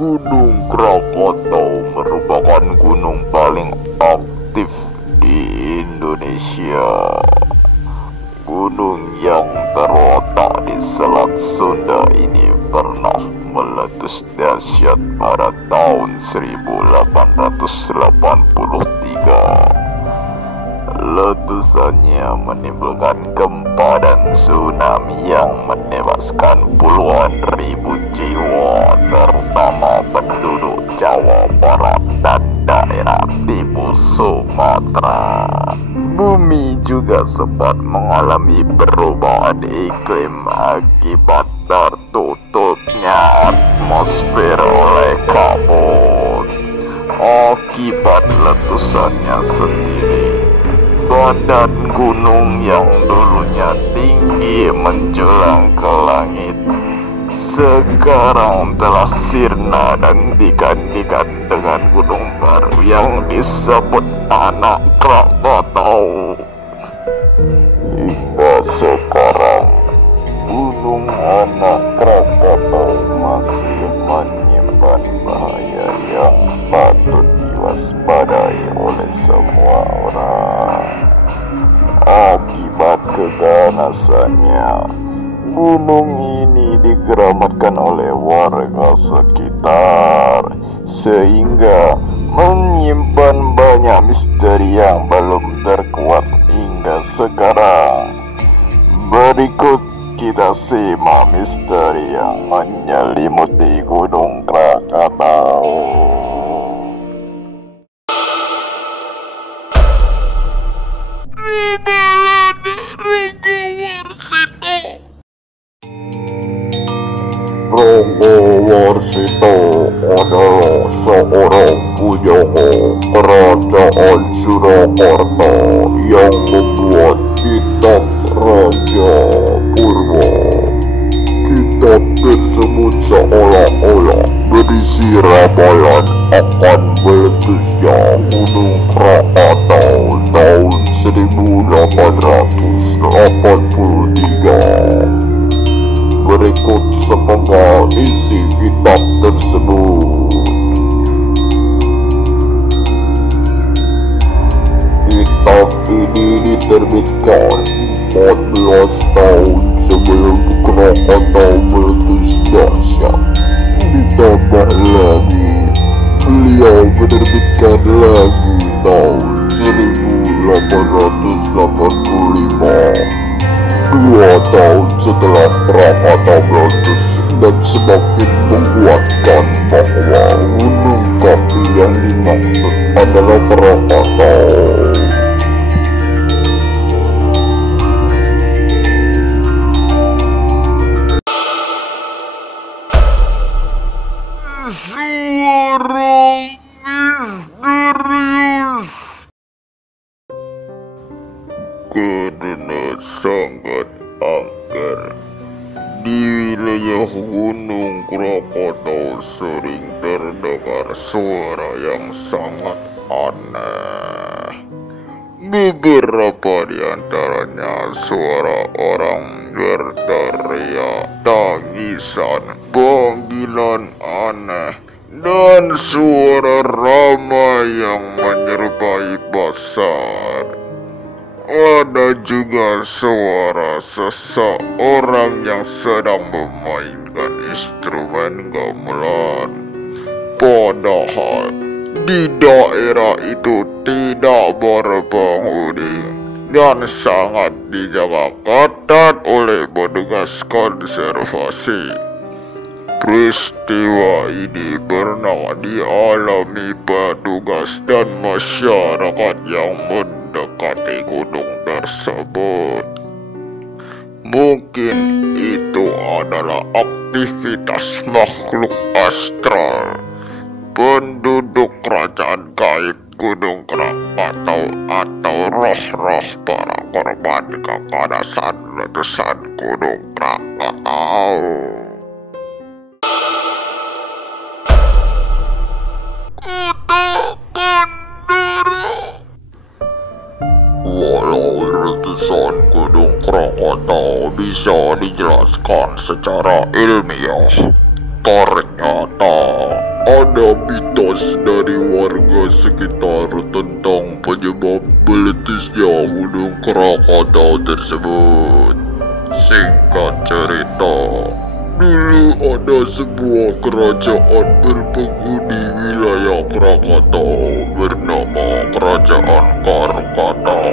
Gunung Krakatau merupakan gunung paling aktif di Indonesia. Gunung yang terletak di Selat Sunda ini pernah meletus dahsyat pada tahun 1883. Letusannya menimbulkan gempa dan tsunami yang menewaskan puluhan ribu jiwa, terutama penduduk Jawa Barat dan daerah timur Sumatera. Bumi juga sempat mengalami perubahan iklim akibat tertutupnya atmosfer oleh kabut. Akibat letusannya sendiri, badan gunung yang dulunya tinggi menjulang ke langit sekarang telah sirna dan digantikan dengan gunung baru yang disebut Anak Krakatau. Hingga sekarang, Gunung Anak Krakatau masih menyimpan bahaya yang patut diwaspadai oleh semua orang. Akibat keganasannya, gunung ini dikeramatkan oleh warga sekitar, sehingga menyimpan banyak misteri yang belum terkuat hingga sekarang. Berikut kita simak misteri yang menyelimuti Gunung Krakatau. Ranggawarsita adalah seorang pujangga kerajaan Surakarta yang membuat kitab Raja Purba. Kitab tersebut seolah-olah berisi ramalan akan meletusnya Gunung Krakatau tahun 1883. Berikut sepenggal isi kitab tersebut. Kitab ini diterbitkan 14 tahun sebelum Krakatau meletus dahsyat. Ditambah lagi, beliau menerbitkan lagi tahun 1885, 2 tahun setelah Krakatau meletus, dan semakin menguatkan bahwa gunung kaki yang dimaksud adalah Krakatau. Suara misterius. Karena sangat angker, di wilayah Gunung Krakatau sering terdengar suara yang sangat aneh. Beberapa di antaranya suara orang berteriak, tangisan, panggilan aneh, dan suara ramai yang menyerupai pasar. Ada juga suara seseorang yang sedang memainkan instrumen gamelan. Padahal di daerah itu tidak berpenghuni dan sangat dijaga ketat oleh petugas konservasi. Peristiwa ini pernah dialami petugas dan masyarakat yang mendekati gunung tersebut. Mungkin itu adalah aktivitas makhluk astral, penduduk kerajaan gaib Gunung Krakatau, atau roh-roh para korban keganasan letusan Gunung Krakatau. Walau letusan Gunung Krakatau bisa dijelaskan secara ilmiah, ternyata ada mitos dari warga sekitar tentang penyebab meletusnya Gunung Krakatau tersebut. Singkat cerita, dulu ada sebuah kerajaan berpenghuni wilayah Krakatau bernama Kerajaan Karkata.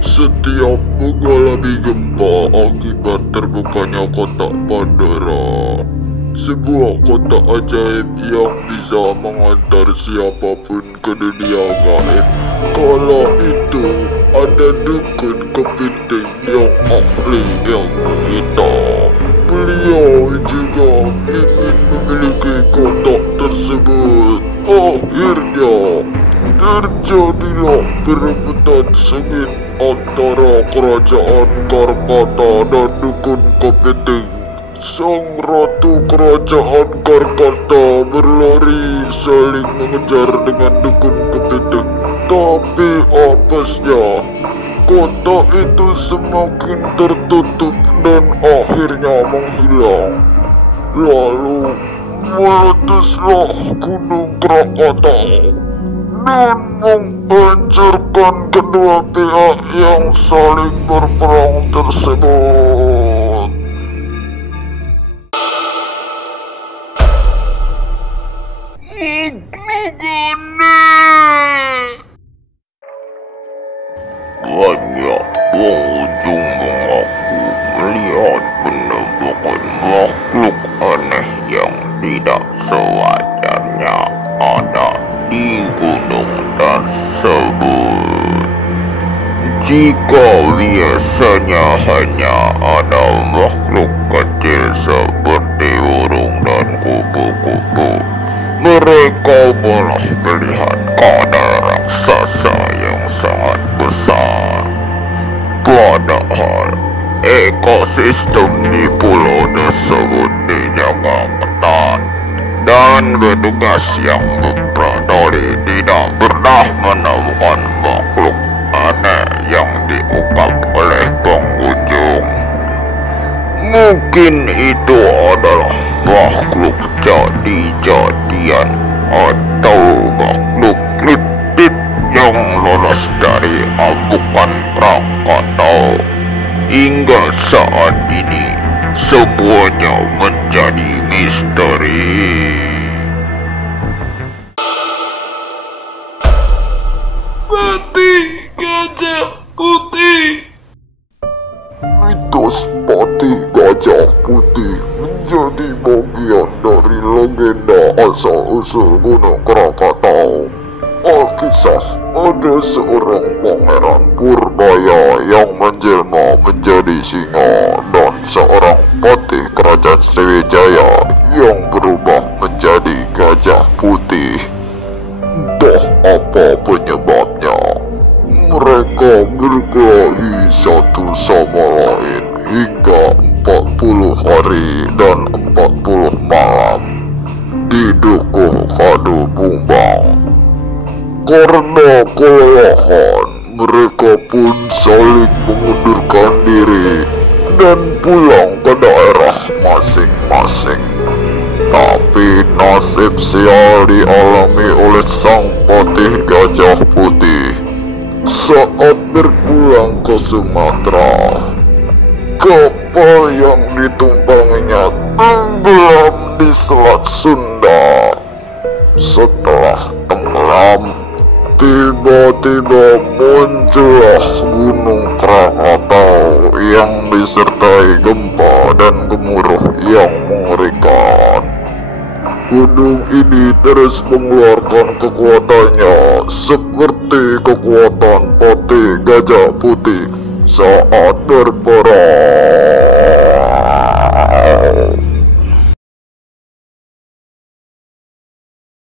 Setiap mengalami gempa akibat terbukanya kotak Pandora, sebuah kotak ajaib yang bisa mengantar siapapun ke dunia gaib. Kala itu ada dukun kepiting yang ahli ilmu hitam. Beliau juga ingin memiliki kotak tersebut. Akhirnya terjadilah perebutan sengit antara kerajaan Karkata dan dukun kepiting. Sang ratu kerajaan Karkata berlari saling mengejar dengan dukun kepiting. Tapi apesnya, kota itu semakin tertutup dan akhirnya menghilang. Lalu meletuslah Gunung Krakatau dan menghancurkan kedua pihak yang saling berperang tersebut. Banyak pengunjung mengaku melihat penampakan makhluk aneh yang tidak sewajarnya ada di gunung tersebut. Jika biasanya hanya ada makhluk kecil seperti burung dan kupu-kupu, mereka malah melihat kadal raksasa yang sangat besar. Padahal ekosistem di pulau tersebut dijaga ketat dan petugas yang berpatroli tidak pernah menemukan makhluk aneh yang diungkap oleh pengunjung. Mungkin itu adalah makhluk jadi-jadian atau makhluk kriptid yang lolos dari amukan Krakatau. Hingga saat ini semuanya menjadi misteri. Putih Gajah Putih. Mitos Patih Gajah Putih menjadi bagian dari legenda asal-usul Gunung Krakatau. Alkisah, ada seorang pangeran Purbaya yang menjelma menjadi singa dan seorang patih kerajaan Sriwijaya yang berubah menjadi gajah putih. Entah apa penyebabnya, mereka berkelahi satu sama lain hingga 40 hari dan 40 malam di Dukuh Kadu Bumbang. Karena kelelahan, mereka pun saling mengundurkan diri dan pulang ke daerah masing-masing. Tapi nasib sial dialami oleh sang patih gajah putih saat berpulang ke Sumatera. Kapal yang ditumpanginya tenggelam di Selat Sunda. Setelah tenggelam, tiba-tiba muncullah Gunung Krakatau yang disertai gempa dan gemuruh yang mengerikan. Gunung ini terus mengeluarkan kekuatannya seperti kekuatan patih gajah putih saat berperang.